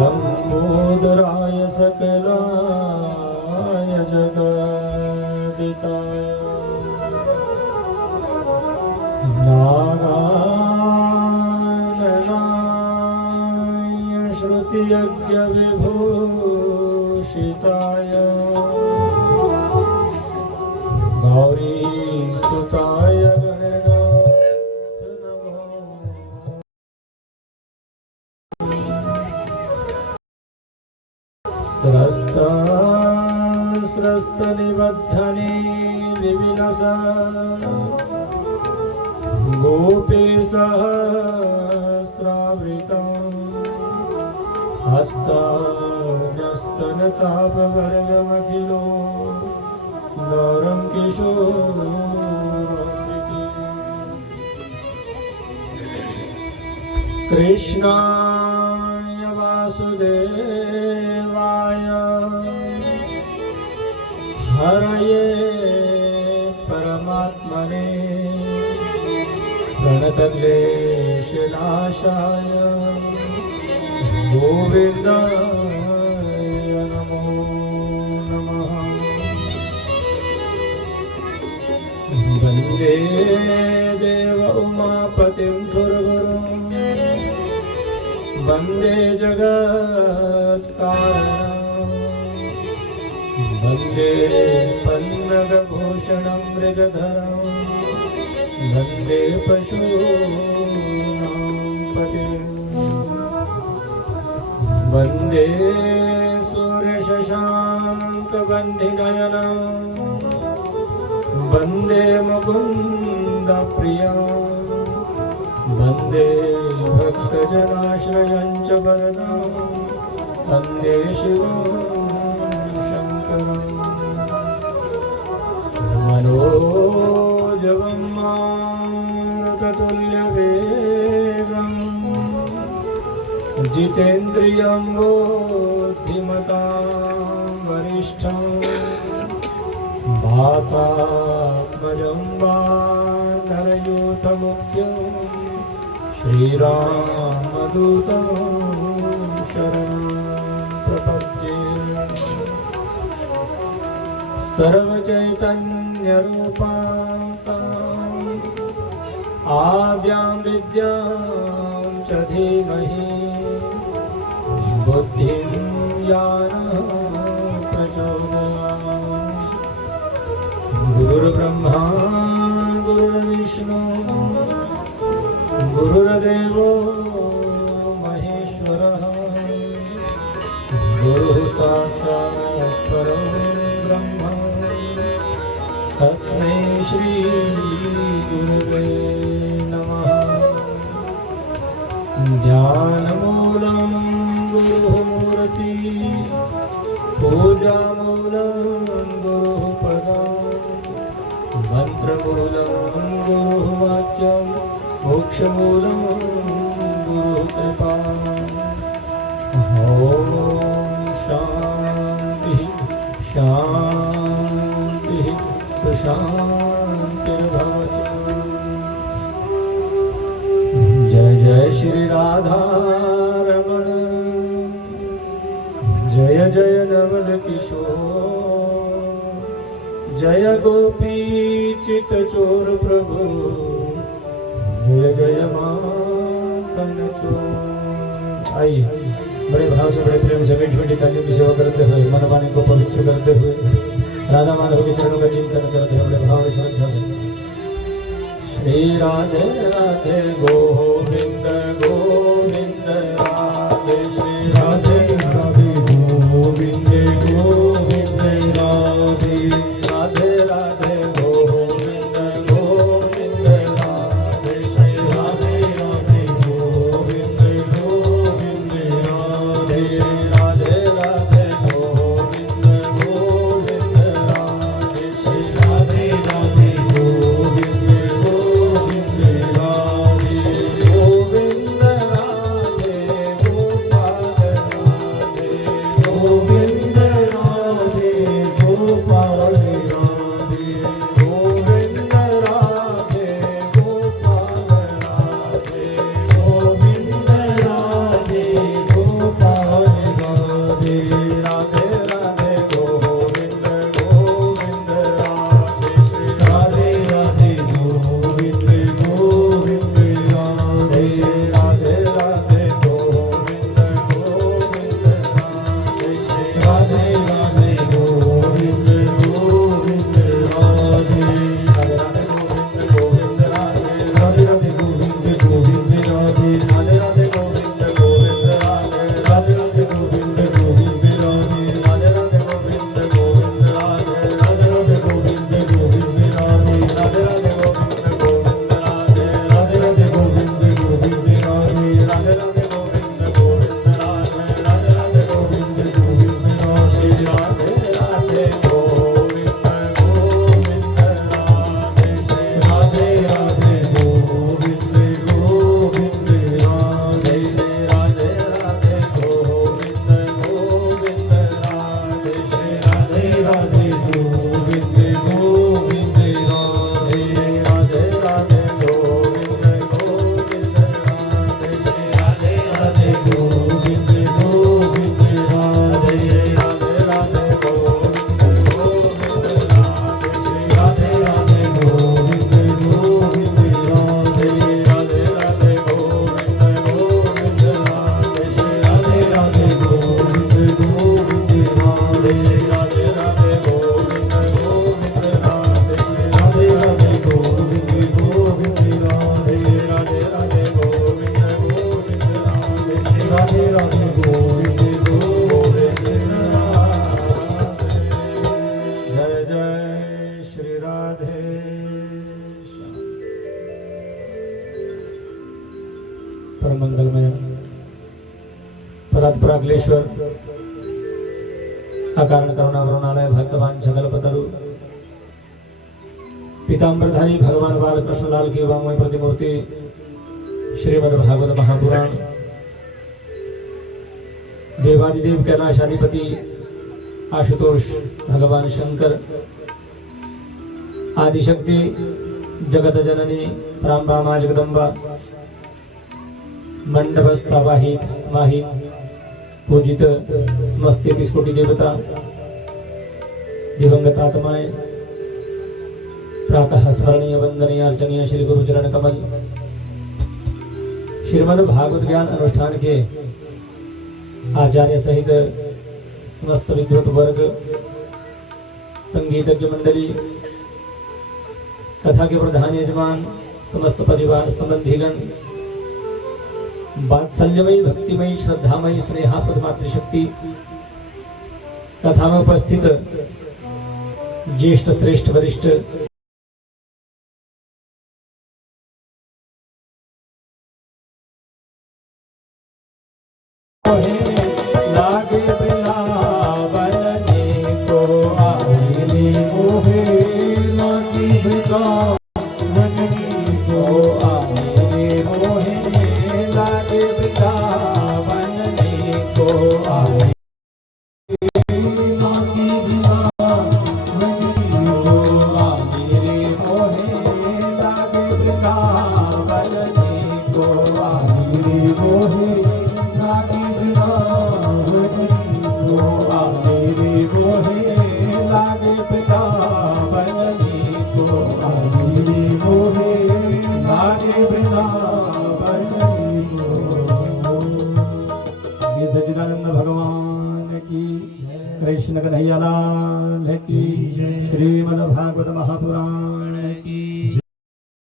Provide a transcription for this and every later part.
लंबोदराय सकलाय जगदिताय नारायणाय श्रुतियज्ञ विभूषिताय गौरीसुताय स्रस्तनिबद्धने विविलसा गोपीसहस्रावृतं हस्तान्यस्तनतापवर्गमखिलो गौरं किशोरमृगे कृष्णाय वासुदेवाय हरये परमात्मने प्रणतक्लेशनाशाय गोविन्दाय नमो नमः। वन्दे देव उमापतिं सुरगुरुं वन्दे जगत्कारणं वन्दे पन्नगभूषणं मृगधरं वन्दे पशूनां पतिं वन्दे सूर्यशशाङ्कवह्निनयनं वन्दे मुकुन्दप्रियं वन्दे भक्तजनाश्रयं च वरदं वन्दे शिवं शङ्करम् मनोजवं मारुततुल्यवेगं जितेन्द्रियं बुद्धिमतां वरिष्ठं वातात्मजं वानरयूथमुख्यं श्रीरामदूतं शरणं प्रपद्ये। सर्वचैतन्यरूपां आद्यां विद्यां च धीमहि बुद्धिं ज्ञानं प्रचोदयात्। गुरुर्ब्रह्मा गुरुर्विष्णु गुरुर्देवो महेश्वरः गुरुः साक्षात् परब्रह्म तस्मै श्री गुरुवे नमः। ध्यानमूलं गुरुमूर्ति पूजामूलं गुरुपदं मन्त्रमूलं गुरुवाक्यं मोक्षमूलं गुरुकृपा। ॐ शान्तिः शान्तिः शान्तिर्भवतु। जय जय श्री राधारमण जय जय नवल किशोर जय गोपी चितचोर प्रभु जय जय माखन चोर। आइए बड़े भाव से बड़े प्रेम से मीठी मीठी तालियों की सेवा करते हुए मन वाणी को पवित्र करते हुए राधा माधव के चरणों का चिंतन करते हुए बड़े भाव श्रद्धा से श्री राधे राधे गोविंद गोविंद राधे श्री राधे राधे गोविंद गोविंद राधे राधे राधे गोविंद गोविंद राधे श्री राधे राधे गोविंद गोविंद राधे श्री राधे राधे गोविंद गोविंद राधे श्री राधे राधे गोविंद गोविंद राधे। रवि गोविंद गोविंद राधे। जय जय श्री राधे श्याम। परम मंगलमय परात्पराग्लेश्वर अकारण करुणा वरुणालय भक्तवान जगलपतरु पीताम्बरधारी भगवान बालकृष्ण लाल की वांगमय प्रतिमूर्ति श्रीमद् भागवत महापुराण देवादिदेव कैलाशाधिपति आशुतोष भगवान शंकर आदिशक्ति जगत जननी प्रांबा मां जगदम्बा मंडपस्थावाहित समाहित पूजित समस्त 33 कोटि देवता दिवंगत आत्माएं प्रातः स्मरणीय वंदनीय अर्चनीय श्री गुरु चरण कमल श्रीमद् भागवत ज्ञान अनुष्ठान के आचार्य सहित समस्त विद्वत वर्ग संगीतज्ञ मंडली कथा के प्रधान यजमान समस्त परिवार संबंधीगण वात्सल्यमयी भक्तिमयी श्रद्धामयी स्नेहास्पद मातृशक्ति कथा में उपस्थित ज्येष्ठ श्रेष्ठ वरिष्ठ कृष्ण कन्हैया लाल की श्रीमद् भागवत महापुराण की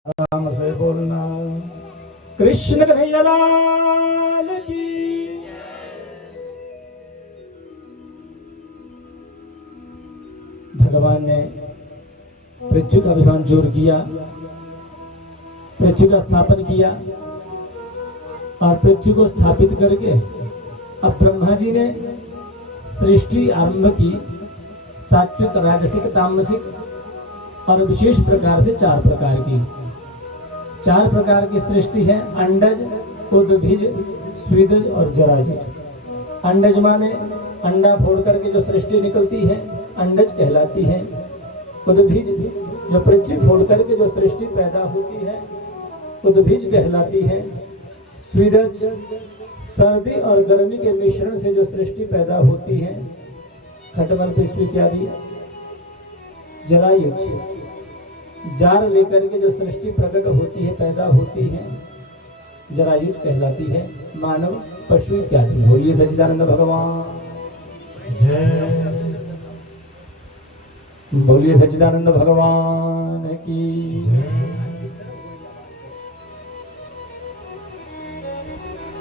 राम से बोलना कृष्ण कन्हैया लाल की। भगवान ने पृथ्वी का अभिमान जोर किया, पृथ्वी का स्थापन किया और पृथ्वी को स्थापित करके अब ब्रह्मा जी ने सृष्टि आरंभ की। सात्विक राजसिक तामसिक और विशेष प्रकार से 4 प्रकार की 4 प्रकार की सृष्टि है। अंडज उद्भिज स्वीदज और जरायुज। अंडज माने अंडा फोड़ करके जो सृष्टि निकलती है अंडज कहलाती है। उद्भिज जो पृथ्वी फोड़ करके जो सृष्टि पैदा होती है उद्भिज कहलाती है। स्वीदज सर्दी और गर्मी के मिश्रण से जो सृष्टि पैदा होती है खटमल पुष्प इत्यादि। जरायुज जार लेकर के जो सृष्टि प्रकट होती है पैदा होती है जरायुज कहलाती है। मानव पशु इत्यादि। बोलिए सच्चिदानंद भगवान जय। बोलिए सच्चिदानंद भगवान की।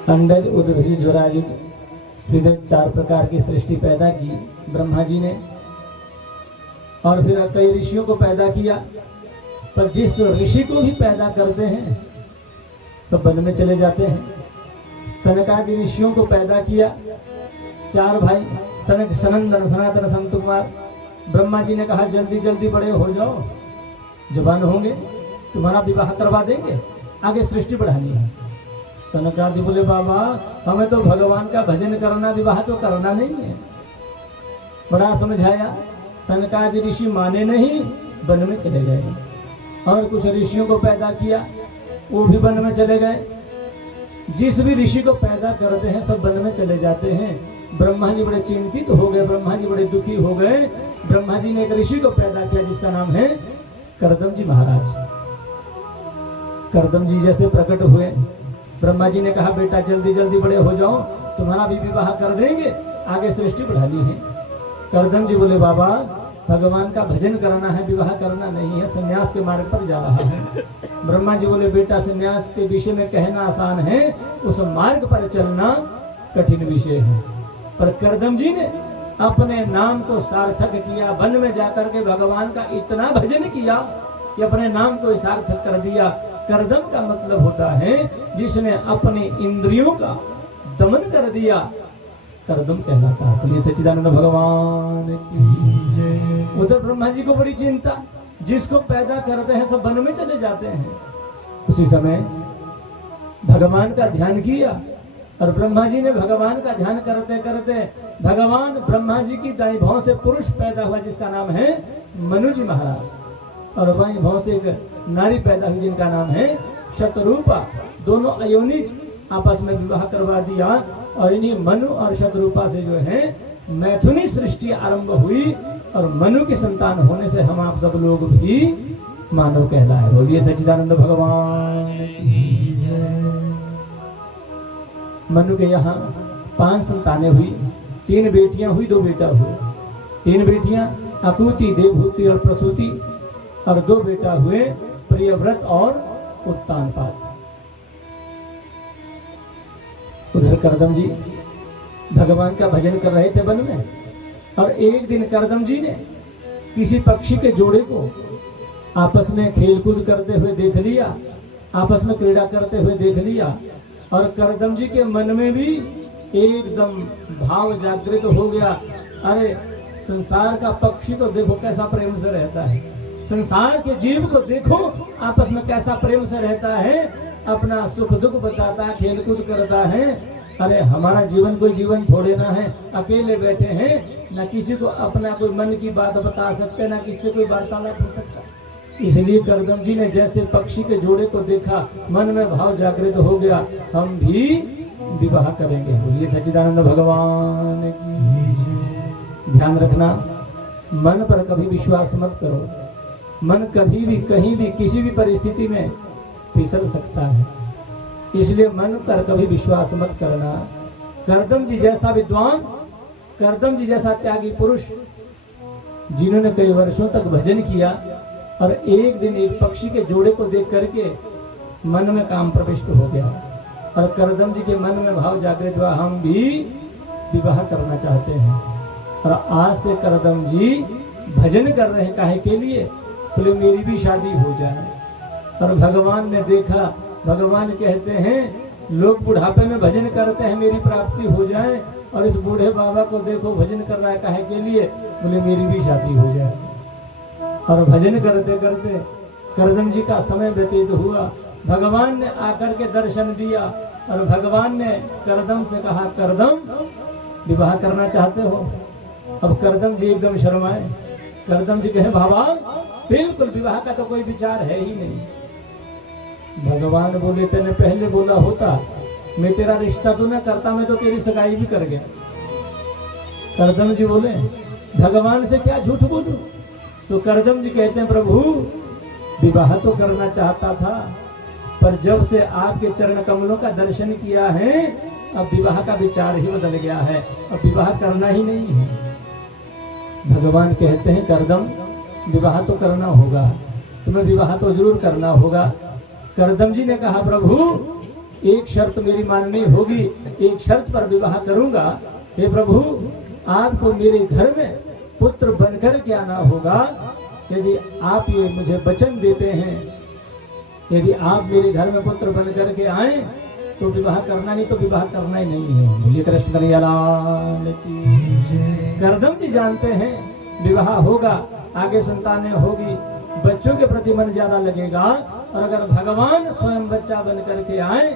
अंडज उद्भिज ज्वरायुज स्वीदज 4 प्रकार की सृष्टि पैदा की ब्रह्मा जी ने। और फिर कई ऋषियों को पैदा किया। पर जिस ऋषि को भी पैदा करते हैं सब वन में चले जाते हैं। सनकादि ऋषियों को पैदा किया 4 भाई सनक सनंदन सनातन संत कुमार। ब्रह्मा जी ने कहा जल्दी जल्दी बड़े हो जाओ, जवान होंगे तुम्हारा विवाह करवा देंगे, आगे सृष्टि बढ़ानी है। सनकादि बोले बाबा हमें तो भगवान का भजन करना, विवाह तो करना नहीं है। बड़ा समझाया, सनकादि ऋषि माने नहीं, वन में चले गए। और कुछ ऋषियों को पैदा किया, वो भी वन में चले गए। जिस भी ऋषि को पैदा करते हैं सब वन में चले जाते हैं। ब्रह्मा जी बड़े चिंतित हो गए, ब्रह्मा जी बड़े दुखी हो गए। ब्रह्मा जी ने एक ऋषि को पैदा किया जिसका नाम है करदम जी महाराज। करदम जी जैसे प्रकट हुए, ब्रह्मा जी ने कहा बेटा जल्दी जल्दी बड़े हो जाओ, तुम्हारा भी विवाह कर देंगे, आगे सृष्टि बढ़ानी है। करदम जी बोले बाबा भगवान का भजन करना है, विवाह करना नहीं है, संन्यास के मार्ग पर जा रहा है। ब्रह्मा जी बोले बेटा संन्यास के विषय में कहना आसान है, उस मार्ग पर चलना कठिन विषय है। पर करदम जी ने अपने नाम को सार्थक किया, वन में जाकर के भगवान का इतना भजन किया कि अपने नाम को सार्थक कर दिया। करदम का मतलब होता है जिसने अपनी इंद्रियों का दमन कर दिया, करदम कहलाता है। तो ये सच्चिदानंद भगवान की जय। उधर ब्रह्मा जी को बड़ी चिंता, जिसको पैदा करते हैं सब वन में चले जाते हैं। उसी समय भगवान का ध्यान किया और ब्रह्मा जी ने भगवान का ध्यान करते करते भगवान ब्रह्मा जी की दाई भाव से पुरुष पैदा हुआ जिसका नाम है मनु जी महाराज, और बाई भाव से एक नारी पैदा हुई जिनका नाम है शतरूपा। दोनों अयोनिज आपस में विवाह करवा दिया और इन्हीं मनु और शतरूपा से जो है मैथुनी सृष्टि आरंभ हुई, और मनु की संतान होने से हम आप सब लोग भी मानव कहलाए। बोलिए सच्चिदानंद भगवान की जय। मनु के यहाँ 5 संतानें हुई, 3 बेटियां हुई, 2 बेटा हुए। 3 बेटियां अकूति, देवहूति और प्रसूति, और 2 बेटा हुए प्रियव्रत और उत्तानपाद। उधर करदम जी भगवान का भजन कर रहे थे वन में, और एक दिन करदम जी ने किसी पक्षी के जोड़े को आपस में खेलकूद करते हुए देख लिया, आपस में क्रीड़ा करते हुए देख लिया, और करदम जी के मन में भी एकदम भाव जागृत हो गया। अरे संसार का पक्षी को देखो कैसा प्रेम से रहता है, संसार के जीव को देखो आपस में कैसा प्रेम से रहता है, अपना सुख दुख बताता है, खेलकूद करता है। अरे हमारा जीवन कोई जीवन थोड़े ना है, अकेले बैठे हैं, ना किसी को अपना कोई मन की बात बता सकते, ना किसी से कोई वार्तालाप हो सकता। इसलिए करदम जी ने जैसे पक्षी के जोड़े को देखा, मन में भाव जागृत हो गया, हम भी विवाह करेंगे। बोलिए सच्चिदानंद भगवान की। ध्यान रखना, मन पर कभी विश्वास मत करो। मन कभी भी कहीं भी किसी भी परिस्थिति में फिसल सकता है, इसलिए मन पर कभी विश्वास मत करना। करदम जी जैसा विद्वान, करदम जी जैसा त्यागी पुरुष, जिन्होंने कई वर्षों तक भजन किया, और एक दिन एक पक्षी के जोड़े को देख करके मन में काम प्रविष्ट हो गया, और करदम जी के मन में भाव जागृत हुआ, हम भी विवाह करना चाहते हैं। और आज से करदम जी भजन कर रहे हैं, काहे के लिए? बोले मेरी भी शादी हो जाए। और भगवान ने देखा, भगवान कहते हैं लोग बुढ़ापे में भजन करते हैं मेरी प्राप्ति हो जाए, और इस बूढ़े बाबा को देखो भजन कर रहा है, काहे के लिए? बोले मेरी भी शादी हो जाए। और भजन करते करते करदम जी का समय व्यतीत हुआ, भगवान ने आकर के दर्शन दिया, और भगवान ने करदम से कहा, करदम विवाह करना चाहते हो? अब करदम जी एकदम शर्माए। करदम जी कहे, बाबा बिल्कुल विवाह का तो कोई विचार है ही नहीं। भगवान बोले, तेने पहले बोला होता मैं तेरा रिश्ता तो न करता, मैं तो तेरी सगाई भी कर गया। करदम जी बोले, भगवान से क्या झूठ बोलूं? तो करदम जी कहते हैं, प्रभु विवाह तो करना चाहता था, पर जब से आपके चरण कमलों का दर्शन किया है, अब विवाह का विचार ही बदल गया है, अब विवाह करना ही नहीं है। भगवान कहते हैं, करदम विवाह तो करना होगा, तुम्हें विवाह तो जरूर करना होगा। करदम जी ने कहा, प्रभु एक शर्त मेरी माननी होगी, एक शर्त पर विवाह करूंगा। हे प्रभु, आपको मेरे घर में पुत्र बनकर के आना होगा। यदि आप ये मुझे वचन देते हैं, यदि आप मेरे घर में पुत्र बनकर के आए तो विवाह करना, नहीं तो विवाह करना ही नहीं है। बोलिए कृष्ण कन्हैया लाल की। करदम जी जानते हैं विवाह होगा, आगे संतानें होगी, बच्चों के प्रति मन ज्यादा लगेगा, और अगर भगवान स्वयं बच्चा बन करके आए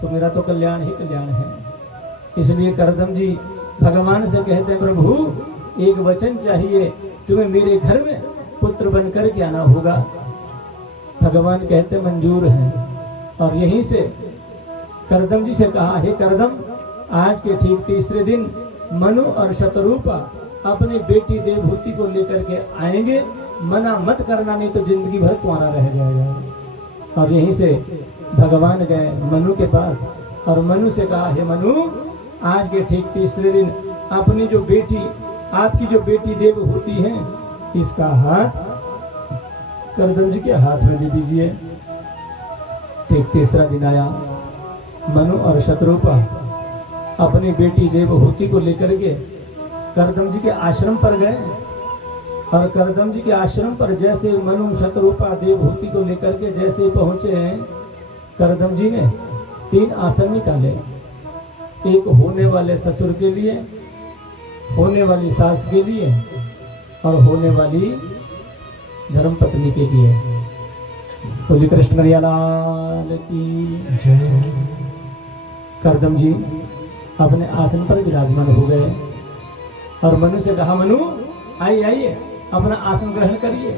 तो मेरा तो कल्याण ही कल्याण है। इसलिए करदम जी भगवान से कहते हैं, प्रभु एक वचन चाहिए, तुम्हें मेरे घर में पुत्र बन करके आना होगा। भगवान कहते मंजूर है। और यहीं से करदम जी से कहा, हे करदम, आज के ठीक तीसरे दिन मनु और शतरूपा अपनी बेटी देवहूति को लेकर के आएंगे, मना मत करना, नहीं तो जिंदगी भर कुंवारा रह जाएगा। और यहीं से भगवान गए मनु के पास, और मनु से कहा, हे मनु, आज के ठीक तीसरे दिन अपनी जो बेटी, आपकी जो बेटी देवहूति है, इसका हाथ करदम जी के हाथ में दे दीजिए। ठीक तीसरा दिन आया, मनु और शतरूपा अपनी बेटी देवहूति को लेकर के करदम जी के आश्रम पर गए। और करदम जी के आश्रम पर जैसे मनु शतरूपा देवहूति को लेकर के जैसे पहुंचे हैं, करदम जी ने 3 आसन निकाले। एक होने वाले ससुर के लिए, होने वाली सास के लिए और होने वाली धर्मपत्नी के लिए। बोलिए कृष्ण कन्हैया लाल की जय। करदम जी अपने आसन पर विराजमान हो गए और मनु से कहा, मनु आइए आइए अपना आसन ग्रहण करिए।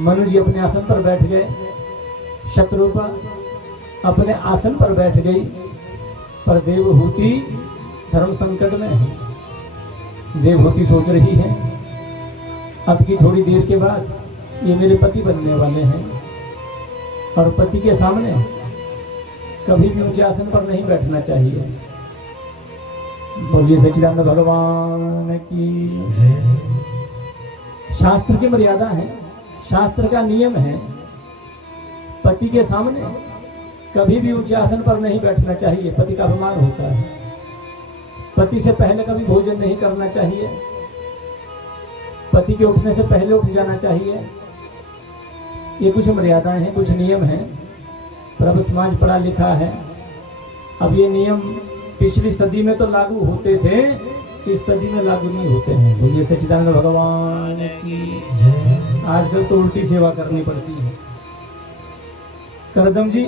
मनु जी अपने आसन पर बैठ गए। शतरूपा अपने आसन पर बैठ गई। पर देवहूति धर्म संकट में है। देवहूति सोच रही है, अब की थोड़ी देर के बाद ये मेरे पति बनने वाले हैं और पति के सामने कभी भी ऊंचे आसन पर नहीं बैठना चाहिए। बोलिए सच्चिदानंद भगवान की। शास्त्र की मर्यादा है, शास्त्र का नियम है, पति के सामने कभी भी ऊंचे आसन पर नहीं बैठना चाहिए, पति का अपमान होता है। पति से पहले कभी भोजन नहीं करना चाहिए, पति के उठने से पहले उठ जाना चाहिए। ये कुछ मर्यादाएं हैं, कुछ नियम हैं, पर अब समाज पढ़ा लिखा है। अब ये नियम पिछली सदी में तो लागू होते थे, इस सदी में लागू नहीं होते हैं। बोलिए सच्चिदानंद भगवान की। आजकल तो उल्टी सेवा करनी पड़ती है। करदम जी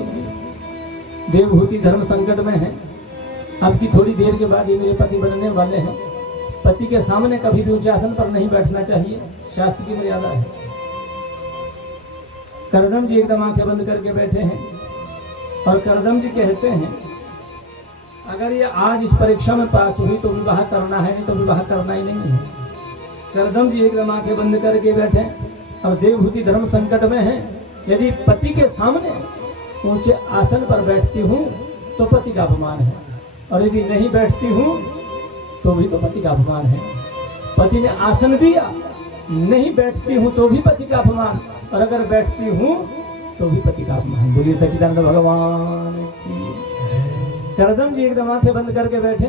देवहूति धर्म संकट में है। अब की थोड़ी देर के बाद ये मेरे पति बनने वाले हैं। पति के सामने कभी भी ऊंचे आसन पर नहीं बैठना चाहिए, शास्त्र की मर्यादा है। करदम जी एकदम आंखें बंद करके बैठे हैं और करदम जी कहते हैं, अगर ये आज इस परीक्षा में पास हुई तो विवाह करना है, नहीं तो विवाह करना ही नहीं है। करदम जी एकदम आंखें बंद करके बैठे और देवहूति धर्म संकट में है। यदि पति के सामने ऊंचे आसन पर बैठती हूँ तो पति का अपमान है, और यदि नहीं बैठती हूँ तो भी तो पति का अपमान है। पति ने आसन दिया, नहीं बैठती हूँ तो भी पति का अपमान, और अगर बैठती हूँ तो भी पति का अपमान। बोलिए सच्चिदानंद भगवान की। करदम जी एकदम आंखें बंद करके बैठे,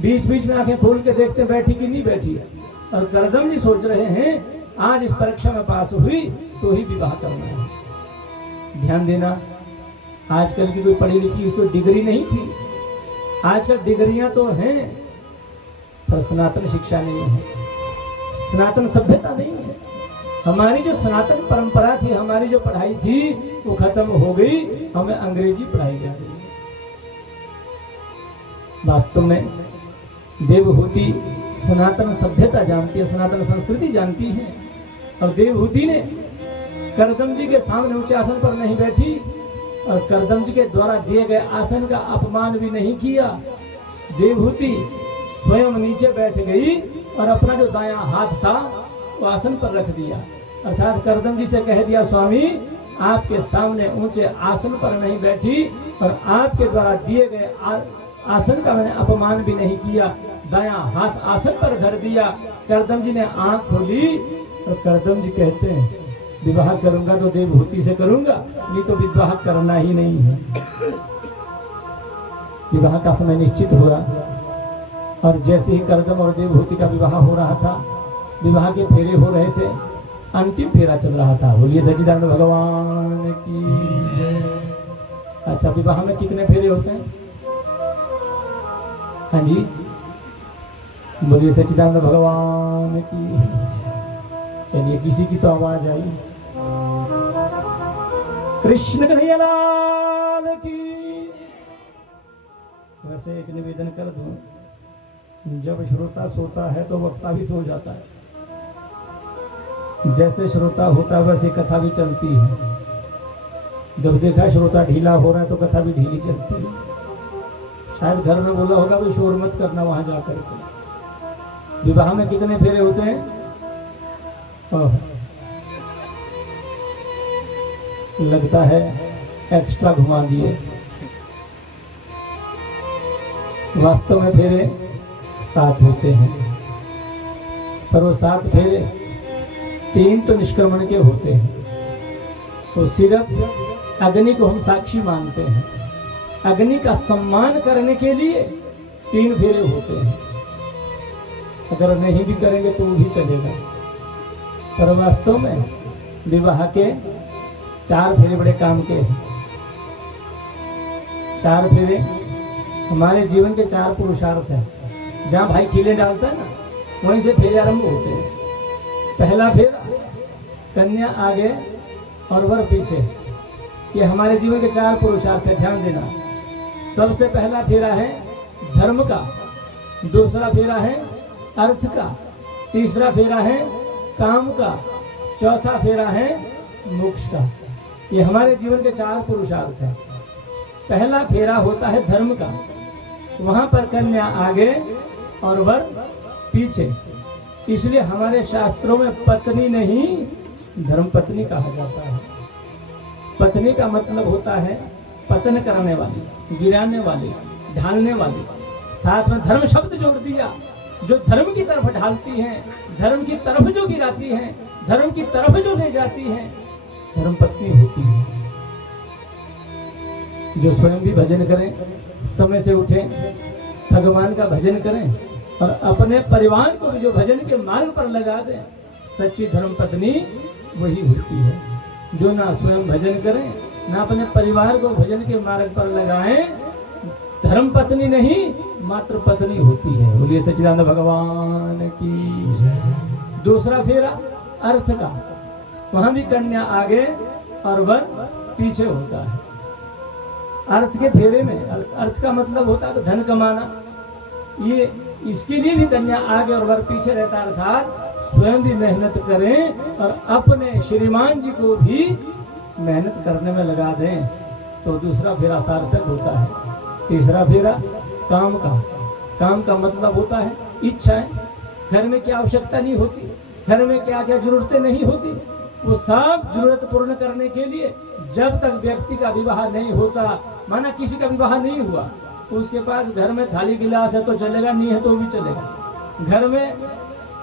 बीच बीच में आंखें खोल के देखते बैठी कि नहीं बैठी है। और करदम जी सोच रहे हैं, आज इस परीक्षा में पास हुई तो ही विवाह करना है। ध्यान देना, आजकल की कोई पढ़ी लिखी कोई डिग्री नहीं थी। आजकल डिग्रियां तो हैं, पर सनातन शिक्षा नहीं है, सनातन सभ्यता नहीं है। हमारी जो सनातन परंपरा थी, हमारी जो पढ़ाई थी, वो खत्म हो गई, हमें अंग्रेजी पढ़ाई जा रही है। वास्तव में देवहूति सनातन सभ्यता जानती है, सनातन संस्कृति जानती है। और देवहूति ने करदम जी के सामने ऊंचे आसन पर नहीं बैठी और करदम जी के द्वारा दिए गए आसन का अपमान भी नहीं किया। देवहूति स्वयं नीचे बैठ गई और अपना जो दायां हाथ था वो आसन पर रख दिया, अर्थात करदम जी से कह दिया, स्वामी आपके सामने ऊंचे आसन पर नहीं बैठी और आपके द्वारा दिए गए आसन का मैंने अपमान भी नहीं किया, दायां हाथ आसन पर धर दिया। करदम जी ने आंख खोली और करदम जी कहते हैं, विवाह करूंगा तो देवहूति से करूंगा, नहीं तो विवाह करना ही नहीं है। विवाह का समय निश्चित हुआ और जैसे ही करदम और देवहूति का विवाह हो रहा था, विवाह के फेरे हो रहे थे, अंतिम फेरा चल रहा था। बोलिए सच्चिदानंद भगवान की जय। अच्छा, विवाह में कितने फेरे होते हैं? हाँ जी, बोलिए सच्चिदानंद भगवान की। चलिए, किसी की तो आवाज आई। कृष्ण कन्हैया लाल की। वैसे एक निवेदन कर दूं, जब श्रोता सोता है तो वक्ता भी सो जाता है। जैसे श्रोता होता है वैसे कथा भी चलती है। जब देखा श्रोता ढीला हो रहा है तो कथा भी ढीली चलती है। शायद घर में बोला होगा, भाई शोर मत करना वहां जाकर के। विवाह में कितने फेरे होते हैं? लगता है एक्स्ट्रा घुमा दिए। वास्तव में फेरे 7 होते हैं, पर वो 7 फेरे 3 तो निष्क्रमण के होते हैं। तो सिर्फ अग्नि को हम साक्षी मानते हैं। अग्नि का सम्मान करने के लिए 3 फेरे होते हैं, अगर नहीं भी करेंगे तो भी चलेगा। पर वास्तव में विवाह के 4 फेरे बड़े काम के हैं। 4 फेरे हमारे जीवन के 4 पुरुषार्थ हैं। जहाँ भाई खीले डालता है ना, वहीं से फेरे आरंभ होते हैं। पहला फेरा कन्या आगे और वर पीछे, ये हमारे जीवन के 4 पुरुषार्थ है, ध्यान देना। सबसे पहला फेरा है धर्म का, दूसरा फेरा है अर्थ का, तीसरा फेरा है काम का, चौथा फेरा है मोक्ष का। ये हमारे जीवन के 4 पुरुषार्थ हैं। पहला फेरा होता है धर्म का, वहां पर कन्या आगे और वर पीछे। इसलिए हमारे शास्त्रों में पत्नी नहीं धर्म पत्नी कहा जाता है। पत्नी का मतलब होता है पतन करने वाली, गिराने वाली, ढालने वाली। साथ में धर्म शब्द जोड़ दिया, जो धर्म की तरफ ढालती हैं, धर्म की तरफ जो गिराती हैं, धर्म की तरफ जो ले जाती हैं, धर्म पत्नी होती है। जो स्वयं भी भजन करें, समय से उठें, भगवान का भजन करें और अपने परिवार को भी जो भजन के मार्ग पर लगा दें, सच्ची धर्म पत्नी वही होती है। जो ना स्वयं भजन करें, ना अपने परिवार को भजन के मार्ग पर लगाएं, धर्म पत्नी नहीं मात्र पत्नी होती है। बोलिए सच्चिदानंद भगवान की। दूसरा फेरा अर्थ का, वहां भी कन्या आगे और वर पीछे होता है। अर्थ के फेरे में, अर्थ का मतलब होता है धन कमाना, ये इसके लिए भी कन्या आगे और वर पीछे रहता, अर्थात स्वयं भी मेहनत करें और अपने श्रीमान जी को भी मेहनत करने में लगा दें, तो दूसरा फेरा सार्थक होता है। तीसरा फेरा काम का, काम का मतलब होता है इच्छाएं। घर में क्या आवश्यकता नहीं होती, घर में क्या क्या जरूरतें नहीं होती, वो सब जरूरत पूर्ण करने के लिए जब तक व्यक्ति का विवाह नहीं होता, माना किसी का विवाह नहीं हुआ, तो उसके पास घर में थाली गिलास है तो चलेगा, नहीं है तो भी चलेगा। घर में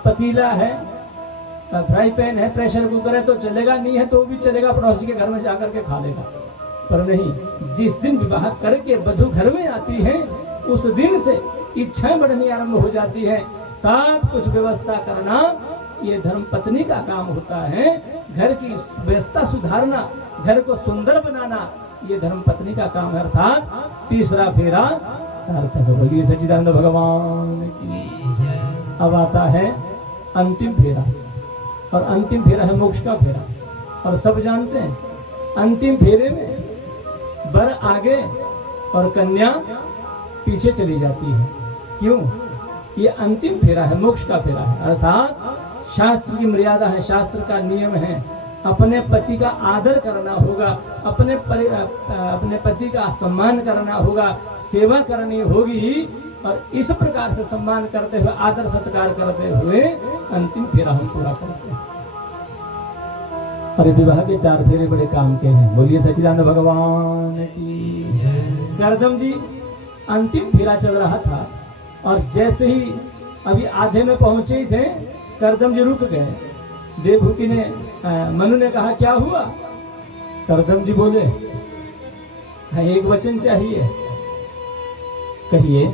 पतीला है, फ्राई पैन है, प्रेशर कुकर है तो चलेगा, नहीं है तो भी चलेगा, पड़ोसी के घर में जाकर के खा लेगा। पर नहीं, जिस दिन विवाह करके वधू घर में आती है, उस दिन से इच्छाएं बढ़नी आरंभ हो जाती है। सब कुछ व्यवस्था करना ये धर्म पत्नी का काम होता है। घर की व्यवस्था सुधारना, घर को सुंदर बनाना, ये धर्म पत्नी का काम है। अर्थात तीसरा फेरा सार्थक। बोलिए सच्चिदानंद भगवान की। अब आता है अंतिम फेरा, और अंतिम फेरा है मोक्ष का फेरा। और सब जानते हैं अंतिम फेरे में वर आगे और कन्या पीछे चली जाती है। क्यों? ये अंतिम फेरा है, मोक्ष का फेरा है। अर्थात शास्त्र की मर्यादा है, शास्त्र का नियम है, अपने पति का आदर करना होगा, अपने पति का सम्मान करना होगा, सेवा करनी होगी, और इस प्रकार से सम्मान करते हुए, आदर सत्कार करते हुए अंतिम फेरा हम पूरा करते हैं। और विवाह के 4 फेरे बड़े काम के हैं। बोलिए सच्चिदानंद भगवान की। करदम जी अंतिम फेरा चल रहा था, और जैसे ही अभी आधे में पहुंचे ही थे, करदम जी रुक गए। देवहूति ने, मनु ने कहा क्या हुआ? करदम जी बोले, हाँ, एक वचन चाहिए। कहिए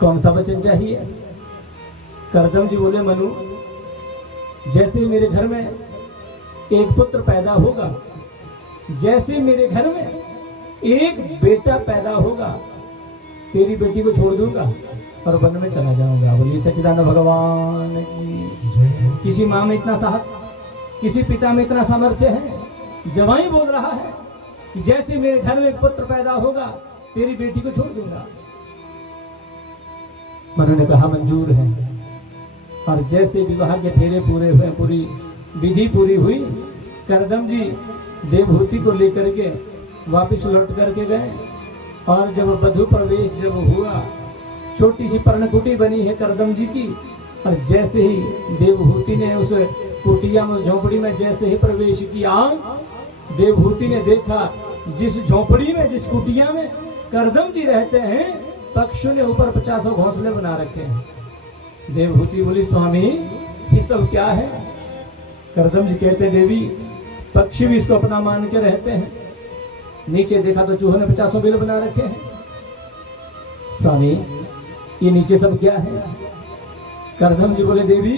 कौन सा वचन चाहिए? करदम जी बोले, मनु, जैसे मेरे घर में एक पुत्र पैदा होगा, जैसे मेरे घर में एक बेटा पैदा होगा, तेरी बेटी को छोड़ दूंगा और वन में चला जाऊंगा। बोलिए सच्चिदानंद भगवान की। किसी माँ में इतना साहस, किसी पिता में इतना सामर्थ्य है, जवाई बोल रहा है कि जैसे मेरे घर में एक पुत्र पैदा होगा, तेरी बेटी को छोड़ दूंगा। मनु ने कहा मंजूर है। और जैसे विवाह के फेरे पूरे हुए, पूरी विधि पूरी हुई, करदम जी देवहूति को लेकर के वापिस लौट करके गए। और जब वधू प्रवेश जब हुआ, छोटी सी पर्णकुटी बनी है करदम जी की, और जैसे ही देवहूति ने उस कुटिया में, झोपड़ी में जैसे ही प्रवेश किया, देवहूति ने देखा जिस झोपड़ी में, जिस कुटिया में करदम जी रहते हैं, पक्षियों ने ऊपर 50 घोंसले बना रखे हैं। देवहूति बोली, स्वामी ये सब क्या है? करदम जी कहते, देवी पक्षी भी इसको अपना मान के रहते हैं। नीचे देखा तो चूहों ने 50 बिल बना रखे हैं। स्वामी ये नीचे सब क्या है? करदम जी बोले देवी,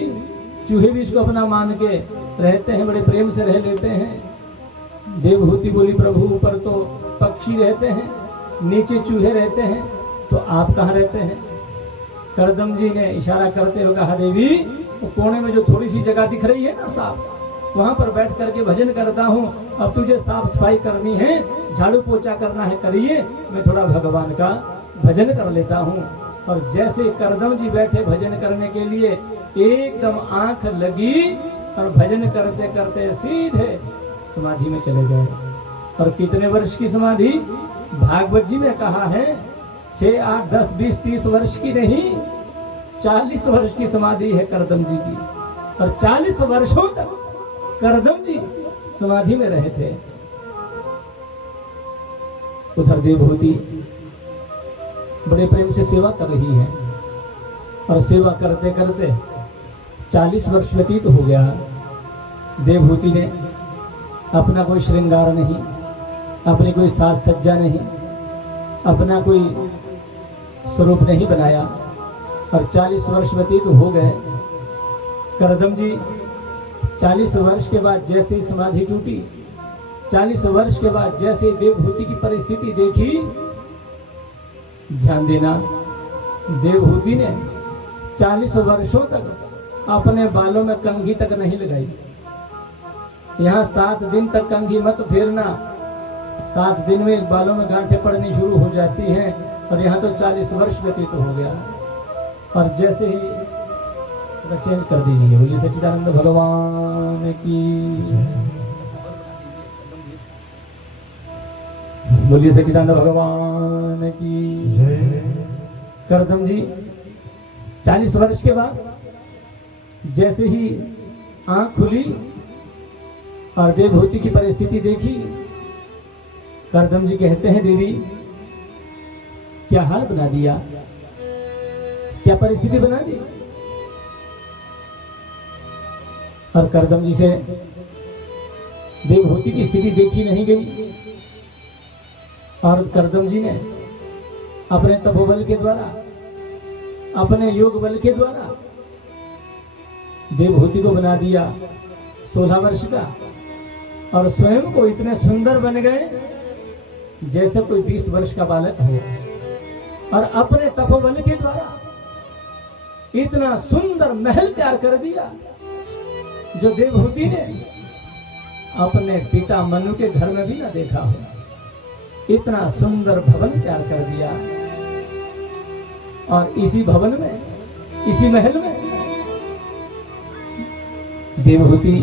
चूहे भी इसको अपना मान के रहते हैं, बड़े प्रेम से रह लेते हैं। देवहूति बोली प्रभु, ऊपर तो पक्षी रहते हैं, नीचे चूहे रहते हैं, तो आप कहाँ रहते हैं? करदम जी ने इशारा करते हुए कहा, देवी वो कोने में जो थोड़ी सी जगह दिख रही है ना साफ, वहां पर बैठ करके भजन करता हूँ। अब तुझे साफ सफाई करनी है, झाड़ू पोछा करना है, करिए, मैं थोड़ा भगवान का भजन कर लेता हूँ। और जैसे करदम जी बैठे भजन करने के लिए, एकदम आंख लगी और भजन करते करते सीधे समाधि में चले गए। और कितने वर्ष की समाधि? भागवत जी में कहा है 6, 8, 10, 20, 30 वर्ष की नहीं, 40 वर्ष की समाधि है करदम जी की। और 40 वर्षों तक करदम जी समाधि में रहे थे। उधर देवहूति बड़े प्रेम से सेवा कर रही है, और सेवा करते करते 40 वर्ष व्यतीत हो गया। देवहूति ने अपना कोई श्रृंगार नहीं, अपनी कोई साज सज्जा नहीं, अपना कोई स्वरूप नहीं बनाया, और 40 वर्ष व्यतीत हो गए। करदम जी 40 वर्ष के बाद जैसे ही समाधि टूटी, 40 वर्ष के बाद जैसे देवहूति की परिस्थिति देखी, ध्यान देना, देवहूति ने 40 वर्षों तक अपने बालों में कंघी तक नहीं लगाई। यहाँ 7 दिन तक कंघी मत फेरना, 7 दिन में बालों में गांठें पड़नी शुरू हो जाती हैं, और यहाँ तो 40 वर्ष व्यतीत हो गया। और जैसे ही चेंज कर दीजिए, बोलिए सच्चिदानंद भगवान की, बोलिए सच्चिदानंद भगवान की। करदम जी 40 वर्ष के बाद जैसे ही आंख खुली और देवहूति की परिस्थिति देखी, करदम जी कहते हैं, देवी क्या हाल बना दिया, क्या परिस्थिति बना दी। और करदम जी से देवहूति की स्थिति देखी नहीं गई, और करदम जी ने अपने तपोबल के द्वारा, अपने योग बल के द्वारा देवहूति को बना दिया 16 वर्ष का, और स्वयं को इतने सुंदर बन गए जैसे कोई 20 वर्ष का बालक हो। और अपने तपोबल के द्वारा इतना सुंदर महल तैयार कर दिया जो देवहूति ने अपने पिता मनु के घर में भी ना देखा हो। इतना सुंदर भवन तैयार कर दिया, और इसी भवन में, इसी महल में देवहूति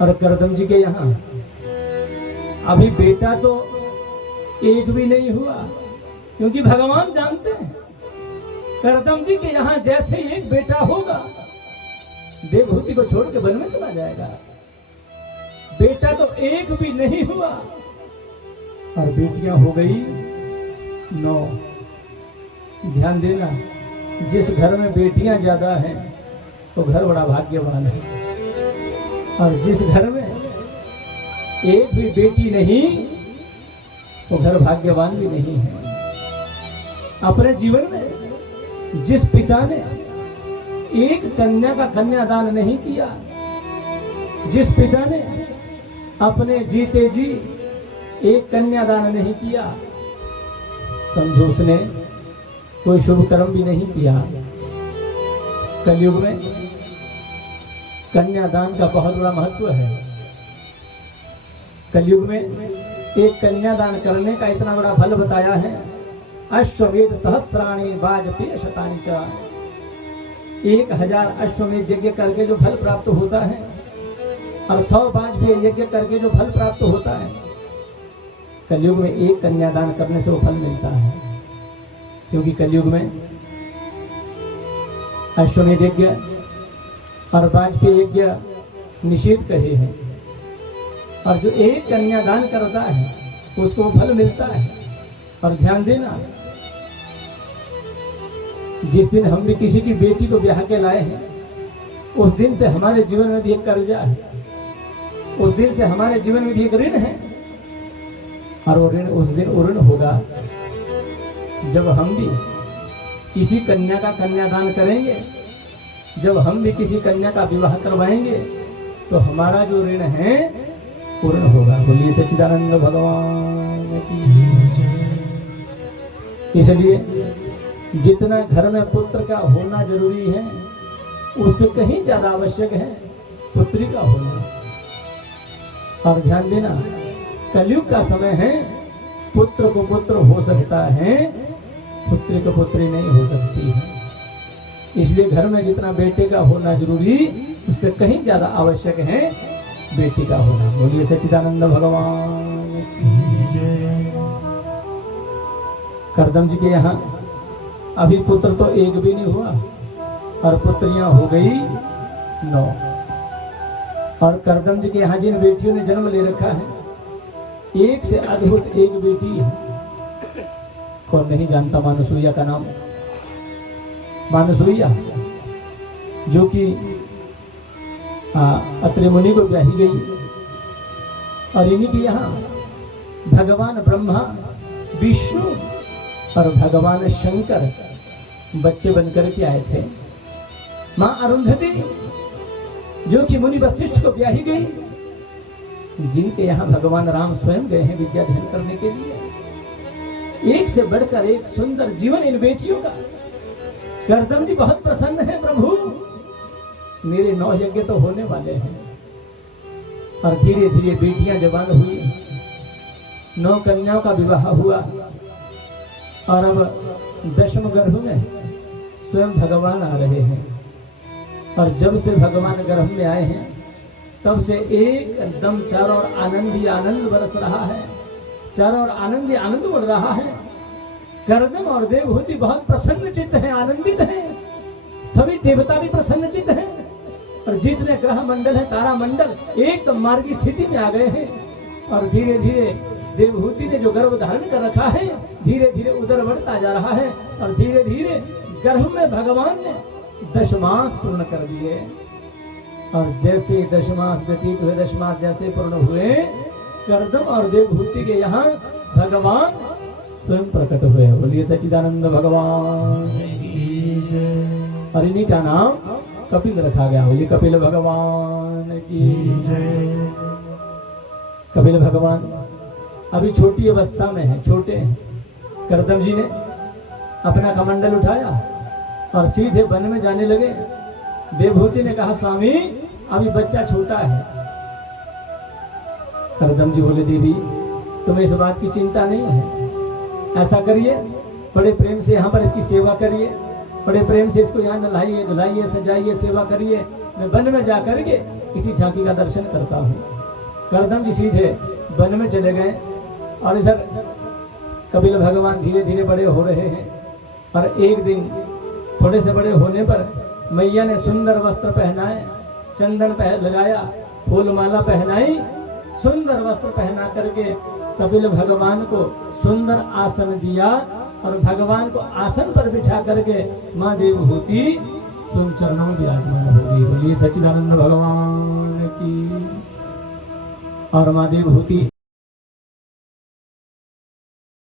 और करदम जी के यहाँ अभी बेटा तो एक भी नहीं हुआ, क्योंकि भगवान जानते हैं करदम जी के यहाँ जैसे ही एक बेटा होगा, देवहूति को छोड़ के वन में चला जाएगा। बेटा तो एक भी नहीं हुआ, और बेटियां हो गई 9। ध्यान देना, जिस घर में बेटियां ज्यादा हैं तो घर बड़ा भाग्यवान है, और जिस घर में एक भी बेटी नहीं वो घर भाग्यवान भी नहीं है। अपने जीवन में जिस पिता ने एक कन्या का कन्यादान नहीं किया, जिस पिता ने अपने जीते जी एक कन्यादान नहीं किया, समझो उसने कोई शुभ कर्म भी नहीं किया। कलयुग में कन्यादान का बहुत बड़ा महत्व है। कलयुग में एक कन्यादान करने का इतना बड़ा फल बताया है, अश्वमेध सहस्राणि वाजपेय शतानि च। 1000 अश्वमेध यज्ञ करके जो फल प्राप्त होता है, और 100 वाजपेय यज्ञ करके जो फल प्राप्त होता है, कलयुग में एक कन्यादान करने से वो फल मिलता है। क्योंकि कलयुग में अश्वमेध यज्ञ और वाजपेय यज्ञ निषेध कहे हैं, और जो एक कन्यादान करता है उसको वो फल मिलता है। और ध्यान देना, जिस दिन हम भी किसी की बेटी को ब्याह के लाए हैं, उस दिन से हमारे जीवन में भी एक कर्जा है, उस दिन से हमारे जीवन में भी एक ऋण है, और वो ऋण उस दिन ऋण होगा जब हम भी किसी कन्या का कन्यादान करेंगे, जब हम भी किसी कन्या का विवाह करवाएंगे तो हमारा जो ऋण है पूर्ण होगा। बोलिए सच्चिदानंद भगवान की। इसलिए जितना घर में पुत्र का होना जरूरी है, उससे कहीं ज्यादा आवश्यक है पुत्री का होना। और ध्यान देना, कलयुग का समय है, पुत्र को पुत्र हो सकता है, पुत्री को पुत्री नहीं हो सकती है। इसलिए घर में जितना बेटे का होना जरूरी, उससे कहीं ज्यादा आवश्यक है बेटी का होना। बोलिए सच्चिदानंद भगवान की जय। करदम जी के यहाँ अभी पुत्र तो एक भी नहीं हुआ और पुत्रियां हो गई 9। और करदम जी के यहाँ जिन बेटियों ने जन्म ले रखा है, एक से अद्भुत एक बेटी है। कौन नहीं जानता मानसूया का नाम? मानसूया जो कि अत्रि मुनि को ब्याही गई, और इन्हीं के यहाँ भगवान ब्रह्मा, विष्णु और भगवान शंकर बच्चे बनकर के आए थे। मां अरुंधति जो कि मुनि वशिष्ठ को ब्याही गई, जिनके यहाँ भगवान राम स्वयं गए हैं विद्या अध्ययन करने के लिए। एक से बढ़कर एक सुंदर जीवन इन बेटियों का। करदम जी बहुत प्रसन्न है, प्रभु मेरे 9 यज्ञ तो होने वाले हैं। और धीरे धीरे बेटियां जवान हुई, 9 कन्याओं का विवाह हुआ, और अब 10वें गर्भ में स्वयं भगवान आ रहे हैं। और जब से भगवान गर्भ में आए हैं, तब से एकदम चारों ओर आनंद ही आनंद बरस रहा है, चारों ओर आनंद ही आनंद बढ़ रहा है। करदम और देवहूति बहुत प्रसन्न चित्त हैं, आनंदित हैं। सभी देवता भी प्रसन्न चित्त हैं, और जितने ग्रह मंडल है, तारा मंडल एकदम मार्गी स्थिति में आ गए हैं। और धीरे धीरे देवहूति ने जो गर्भ धारण कर रखा है, धीरे धीरे उदर बढ़ता जा रहा है। और धीरे धीरे गर्भ में भगवान ने 10 मास पूर्ण कर दिए। और जैसे 10 मास व्यतीत हुए, 10 मास जैसे पूर्ण हुए, करदम और देवहूति के यहाँ भगवान स्वयं प्रकट हुए। बोलिए सच्चिदानंद भगवान की जय। और इन्हीं का नाम कपिल रखा गया। बोलिए कपिल भगवान की जय। कपिल भगवान अभी छोटी अवस्था में है, छोटे हैं। करदम जी ने अपना कमंडल उठाया और सीधे वन में जाने लगे। देवहूति ने कहा, स्वामी अभी बच्चा छोटा है। करदम जी बोले, देवी तुम्हें इस बात की चिंता नहीं है, ऐसा करिए, बड़े प्रेम से यहाँ पर इसकी सेवा करिए, बड़े प्रेम से इसको यहाँ नहलाइए, धुलाइए, सजाइए, सेवा करिए। मैं वन में जा करके किसी झांकी का दर्शन करता हूँ। करदम जी सीधे वन में चले गए, और इधर कपिल भगवान धीरे धीरे बड़े हो रहे हैं। और एक दिन थोड़े से बड़े होने पर मैया ने सुंदर वस्त्र पहनाए, चंदन लगाया, फूल माला पहनाई, सुंदर वस्त्र पहना करके कपिल भगवान को सुंदर आसन दिया, और भगवान को आसन पर बिठा करके माँ देवहूति स्वयं चरणों में विराजमान हो गई। बोलिए सच्चिदानंद भगवान की। और माँ देवहूति